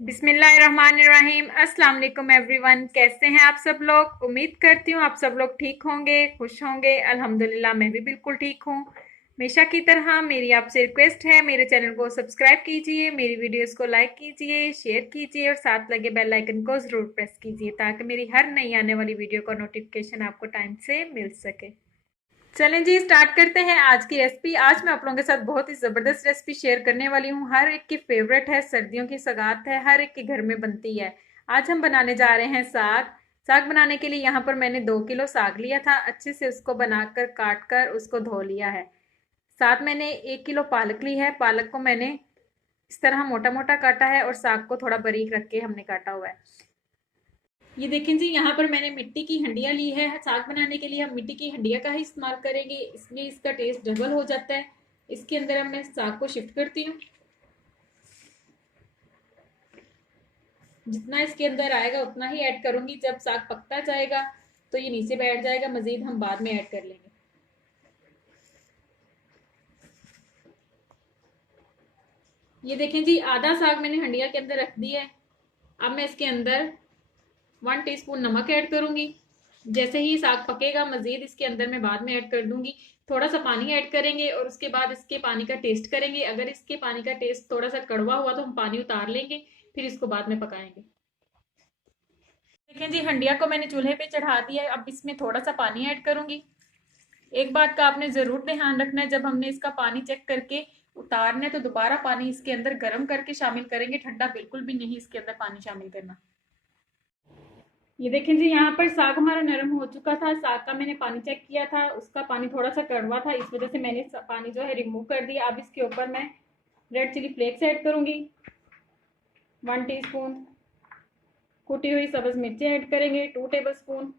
बिस्मिल्लाहिर्रहमानिर्रहीम। अस्सलाम वालेकुम एवरीवन। कैसे हैं आप सब लोग? उम्मीद करती हूँ आप सब लोग ठीक होंगे, खुश होंगे। अल्हम्दुलिल्लाह मैं भी बिल्कुल ठीक हूँ। हमेशा की तरह मेरी आपसे रिक्वेस्ट है, मेरे चैनल को सब्सक्राइब कीजिए, मेरी वीडियोस को लाइक कीजिए, शेयर कीजिए और साथ लगे बेल आइकन को ज़रूर प्रेस कीजिए ताकि मेरी हर नई आने वाली वीडियो का नोटिफिकेशन आपको टाइम से मिल सके। चलें जी, स्टार्ट करते हैं आज की रेसिपी। आज मैं आप लोगों के साथ बहुत ही ज़बरदस्त रेसिपी शेयर करने वाली हूँ। हर एक की फेवरेट है, सर्दियों की सौगात है, हर एक के घर में बनती है। आज हम बनाने जा रहे हैं साग। साग बनाने के लिए यहाँ पर मैंने 2 किलो साग लिया था। अच्छे से उसको बनाकर काट कर उसको धो लिया है। साथ मैंने 1 किलो पालक ली है। पालक को मैंने इस तरह मोटा मोटा काटा है और साग को थोड़ा बारीक रख के हमने काटा हुआ है। ये देखें जी, यहाँ पर मैंने मिट्टी की हंडिया ली है। साग बनाने के लिए हम मिट्टी की हंडिया का ही इस्तेमाल करेंगे, इसलिए इसका टेस्ट डबल हो जाता है। इसके अंदर अब मैं साग को शिफ्ट करती हूँ। जितना इसके अंदर आएगा उतना ही ऐड करूंगी। जब साग पकता जाएगा तो ये नीचे बैठ जाएगा, मजीद हम बाद में ऐड कर लेंगे। ये देखें जी, आधा साग मैंने हंडिया के अंदर रख दिया है। अब मैं इसके अंदर 1 टीस्पून नमक ऐड करूंगी। जैसे ही साग पकेगा मजीद इसके अंदर मैं बाद में ऐड कर दूंगी। थोड़ा सा पानी ऐड करेंगे और उसके बाद इसके पानी का टेस्ट करेंगे। अगर इसके पानी का टेस्ट थोड़ा सा कड़वा हुआ तो हम पानी उतार लेंगे, फिर इसको बाद में पकाएंगे। देखें जी, हंडिया को मैंने चूल्हे पे चढ़ा दिया है। अब इसमें थोड़ा सा पानी ऐड करूंगी। एक बात का आपने जरूर ध्यान रखना है, जब हमने इसका पानी चेक करके उतारने तो दोबारा पानी इसके अंदर गर्म करके शामिल करेंगे, ठंडा बिल्कुल भी नहीं इसके अंदर पानी शामिल करना। ये देखें जी, यहाँ पर साग हमारा नरम हो चुका था। साग का मैंने पानी चेक किया था, उसका पानी थोड़ा सा कड़वा था, इस वजह से मैंने पानी जो है रिमूव कर दिया। अब इसके ऊपर मैं रेड चिली फ्लेक्स ऐड करूंगी, 1 टीस्पून। कुटी हुई सब्ज मिर्चें ऐड करेंगे, 2 टेबल स्पून।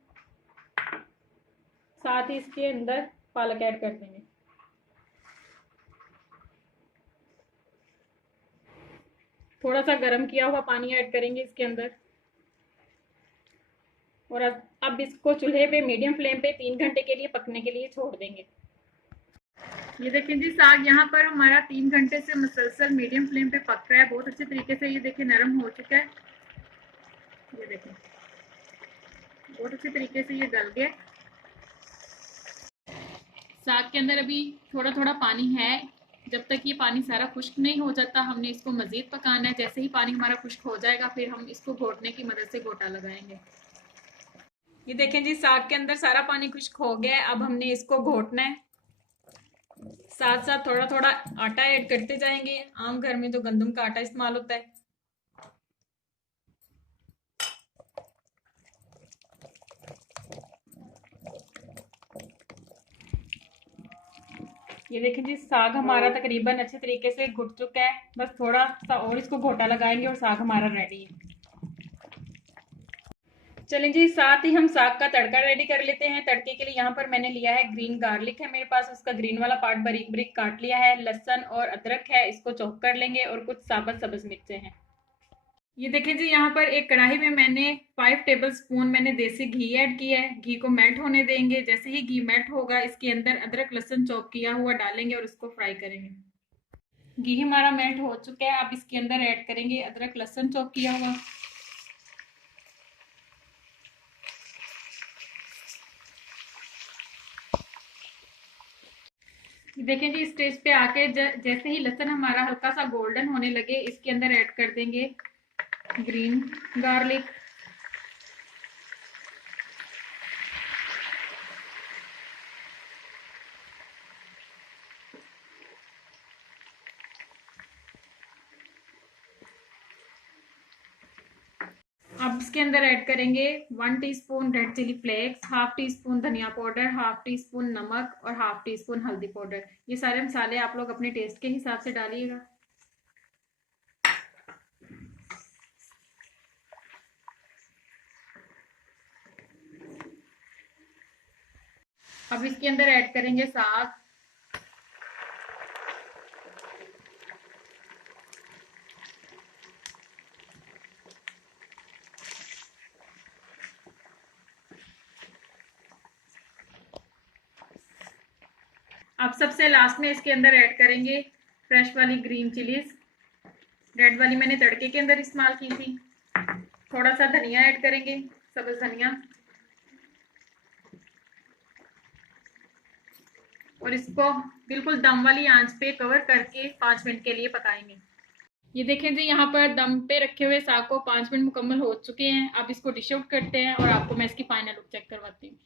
साथ ही इसके अंदर पालक ऐड कर देंगे। थोड़ा सा गर्म किया हुआ पानी ऐड करेंगे इसके अंदर। और अब इसको चूल्हे पे मीडियम फ्लेम पे 3 घंटे के लिए पकने के लिए छोड़ देंगे। ये देखें जी, साग यहाँ पर हमारा 3 घंटे से मुसलसल मीडियम फ्लेम पे पक रहा है बहुत अच्छे तरीके से। ये देखिए नरम हो चुका है। ये देखें बहुत अच्छे तरीके से ये गल गया। साग के अंदर अभी थोड़ा थोड़ा पानी है। जब तक ये पानी सारा खुश्क नहीं हो जाता हमने इसको मजीद पकाना है। जैसे ही पानी हमारा खुश्क हो जाएगा फिर हम इसको घोटने की मदद से घोटा लगाएंगे। ये देखें जी, साग के अंदर सारा पानी खुश्क हो गया है। अब हमने इसको घोटना है। साथ साथ थोड़ा थोड़ा आटा ऐड करते जाएंगे। आम घर में तो गंदम का आटा इस्तेमाल होता है। ये देखें जी, साग हमारा तकरीबन अच्छे तरीके से घुट चुका है। बस थोड़ा सा और इसको घोटा लगाएंगे और साग हमारा रेडी है। चलें जी, साथ ही हम साग का तड़का रेडी कर लेते हैं। तड़के के लिए यहाँ पर मैंने लिया है ग्रीन गार्लिक है मेरे पास, उसका ग्रीन वाला पार्ट बारीक बारीक काट लिया है। लहसुन और अदरक है, इसको चॉप कर लेंगे और कुछ साबुत सब्ज मिर्चें हैं। ये देखें जी, यहाँ पर एक कढ़ाई में मैंने 5 टेबल स्पून मैंने देसी घी ऐड किया है। घी को मेल्ट होने देंगे। जैसे ही घी मेल्ट होगा इसके अंदर अदरक लहसुन चॉप किया हुआ डालेंगे और उसको फ्राई करेंगे। घी हमारा मेल्ट हो चुका है। अब इसके अंदर ऐड करेंगे अदरक लहसुन चॉप किया हुआ। देखें जी, इस स्टेज पे आके जैसे ही लहसुन हमारा हल्का सा गोल्डन होने लगे इसके अंदर ऐड कर देंगे ग्रीन गार्लिक। अब इसके अंदर ऐड करेंगे 1 teaspoon red chilli flakes, 1/2 teaspoon धनिया पाउडर, 1/2 टीस्पून नमक और 1/2 टीस्पून हल्दी पाउडर। ये सारे मसाले आप लोग अपने टेस्ट के हिसाब से डालिएगा। अब इसके अंदर ऐड करेंगे साग। अब सबसे लास्ट में इसके अंदर ऐड करेंगे फ्रेश वाली ग्रीन चिलीज। रेड वाली मैंने तड़के के अंदर इस्तेमाल की थी। थोड़ा सा धनिया ऐड करेंगे, सब्ज धनिया, और इसको बिल्कुल दम वाली आंच पे कवर करके 5 मिनट के लिए पकाएंगे। ये देखें जी, यहाँ पर दम पे रखे हुए साग को 5 मिनट मुकम्मल हो चुके हैं। अब इसको डिश आउट करते हैं और आपको मैं इसकी फाइनल लुक चेक करवाती हूँ।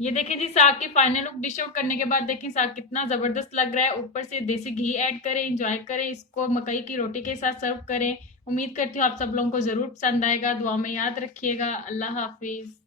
ये देखें जी, साग की फाइनल लुक डिश आउट करने के बाद देखें साग कितना ज़बरदस्त लग रहा है। ऊपर से देसी घी ऐड करें, इंजॉय करें, इसको मकई की रोटी के साथ सर्व करें। उम्मीद करती हूँ आप सब लोगों को ज़रूर पसंद आएगा। दुआ में याद रखिएगा। अल्लाह हाफिज़।